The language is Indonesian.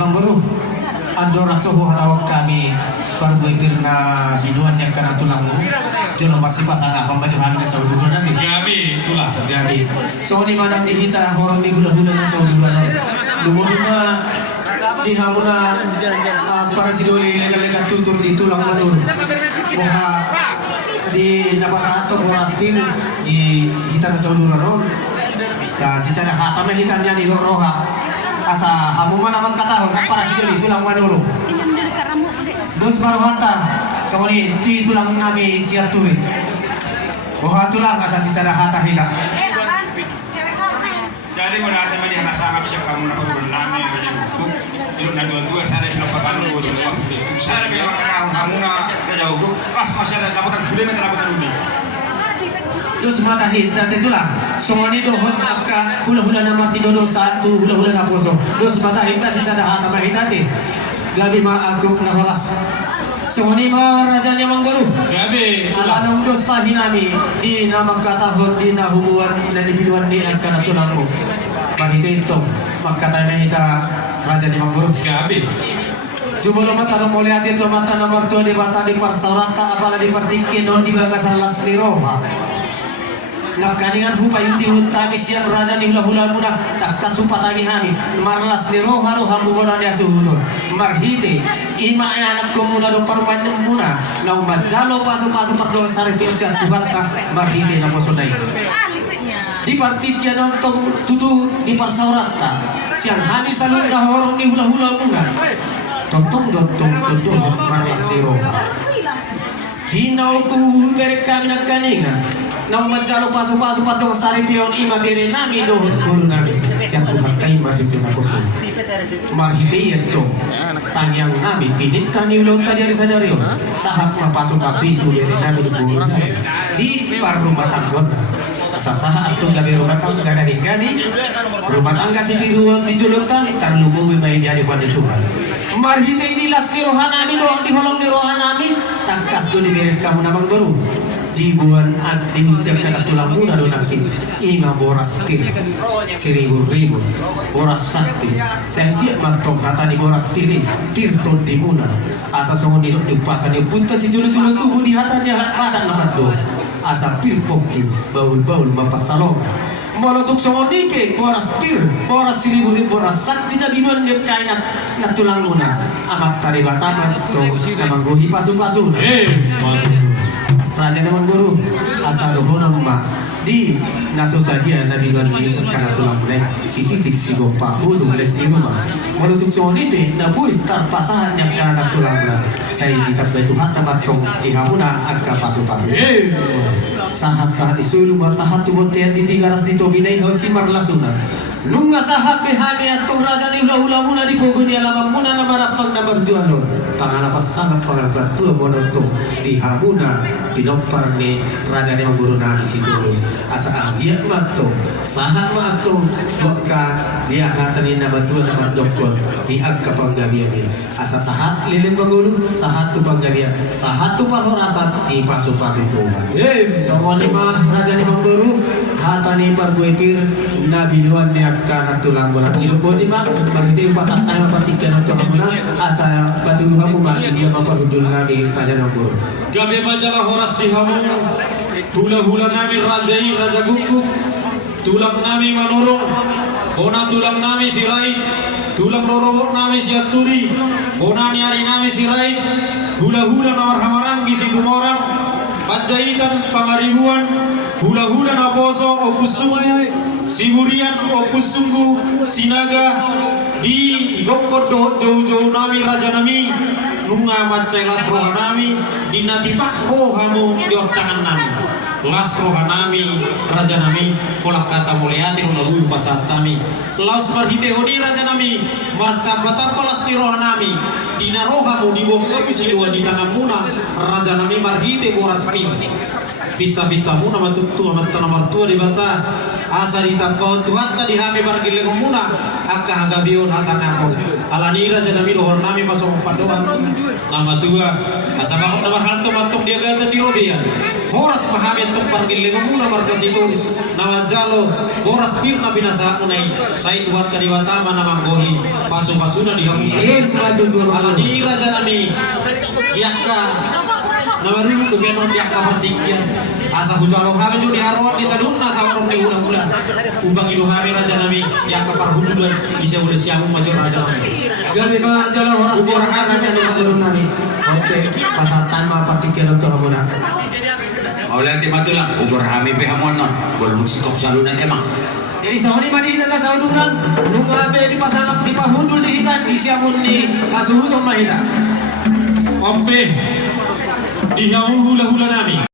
Abang Guru, andor soho hatawag kami parbuitir na binuan yang kana tulangmu. Jono masih pasang apa bajuhan na sa uduran natin. Gabi, itulah. Gabi. So ni manang dihita horong ni hula-hula na sa uduran. Lumulong na dihamu na para si Doli legal-legal tutur di tulang manur. Moha di napasato oras din di hita na sa uduran nun. Sa sisa na hata na hitan niya ni Roha. Asa hamungan naman katahon para si Doli tulang manur. Dos baru hata. So ni ti tulang nami siap turi. Moha tulang asa sisa na hata hita. Jadi berarti mana yang nasangap siya kamu na pagbulan namin ilok na dua sana sila pagkano ko sila pagbulan sana may makakahon kamu na rajaw ko pas masyara dapat sudah may dapat undi Dos mata hita tulang songani dohon akka hula-hula na Martino do satu hula-hula na poso dos mata hita sisa na hata mahita ti gabi maagok na horas songani ma raja ni Mangguru gabi ala nang dos tahi nami di na magkatahon di na humuan na dibinuan ni agka na tulang mo mahita ito magkatay na hita raja ni Mangguru gabi Jumlah mata nomor lihat itu mata nomor 2 di bata di parsaurata apala di pertikin non di bagasan las liroha Nakaningan hupa yuti hutami siang raja ni hula-hula muda tak kasupat lagi kami marlas ni roha roha mubona dia suhutun marhite ima anak komuda do paruman muna na umajalo pasu-pasu perdoa sari piosian tuhatta marhite na posodai di partitnya nonton tutu di parsaurata siang kami selalu dah horong ni hula-hula muda totong marlas ni roha hinau ku berkami nakaningan nang menjalo pasu-pasu padong sari pion ima bere nami dohut guru nami siapa hatai marhite na koso marhite ito tanyang nami pinit kani ulong kanyari sadario sahat ma pasu-pasu itu bere nami do guru nami di par rumah tangga sasaha atong gabi rumah tangga dari gani rumah tangga si tiruan di julutan tarlumu may dia di pada Tuhan marhite ini las ni rohanami doon di holong ni rohanami tangkas do di bere kamu namang guru di bulan di hutiap kata tulang muda do nakin inga boras tir seribu boras sakti sentiap mantong kata di boras tiri tir to di muna asa songon di pasan di punta si julu-julu tubuh di hatanya badan namat do asa pir poki baul-baul mapasalong molotuk songon dipe boras tir boras seribu boras sakti na binuan di kainat na tulang muna amat tari bataman to namanggohi pasu-pasu Raja namang guru asa rohonam ma di nasosadia na binuan kana tulang mulai si titik si gopa hulu les di rumah molutuk sonite na bui tar pasahan yang kana tulang mulai saya ditabay tuhan tamatong dihamuna agka pasu-pasu sahat-sahat isulu masahat tubotian di 300 di tobinay hausi marlasuna nunga sahat behami atong raja ni hula-hula muna di pogoni alamang muna na marapang na marjuano pangalapas sangat pangalabat tua monoto di hamuna pinopar ni raja ni Mangguru nami si turus asa anggiat mato sahat mato tuaka dia hatanin nama tua nama dokon di agka panggabian ni asa sahat lilim Mangguru sahat tu panggabian sahat tu parhorasat di pasu-pasu Tuhan semua ni mah raja ni Mangguru hatani parbuepir nabi nuan ni agka na tulang mula silupo di mah marhiti yung pasat tayo mapatikyan at muna asa patuluhan mo mah dia maparudul nabi raja ni Mangguru gabi majalah horas di hamu hula-hula nami rajai raja guguk tulang nami manurung ona tulang nami sirai tulang rorobok nami siap turi ona niari nami sirai hula-hula nawar hamaran gisi tumorang pajahitan pangaribuan hula-hula na poso opus sunggu siburian opus sunggu sinaga di gokot jauh-jauh nami raja nami nunga macai las roha nami dinatipak rohamu di tangan nami las roha nami raja nami kolak kata mulyati runa buyu pasat nami las marhite hodi raja nami martabata palas di roha nami dina rohamu di bawah kami dua di tangan muna raja nami marhite boras pin pita-pita muna matutu amat tanah martua di bata asa ditapau Tuhan tadi hami bargile muna akka hagabion asa ngako alanira jana milo hor nami masong pandoan nama tua asa bakot nama hantu matok dia gata di robian horas mahami tok bargile muna markas itu nama jalo horas pirna binasa unai sai Tuhan tadi watama nama gohi pasu-pasuna di hamus alanira jana mi yakka nama dulu kegiatan yang kamartikian asa hujalo kami juga diharuan di saduna sama orang di ulang-ulang ubang itu kami raja nami yang keparhuduan bisa boleh siamu maju raja nami jadi kalau jalo horas ubor dia raja nami oke pasar tanpa partikian untuk kamu nak oleh timah tulang ubor kami pehamon non boleh sikap salunan emang jadi sama ni mandi dan sauduran nunga be di pasar di pahundul di hitan di siamun ni asuhu to mahita ope di hamu hula-hula nami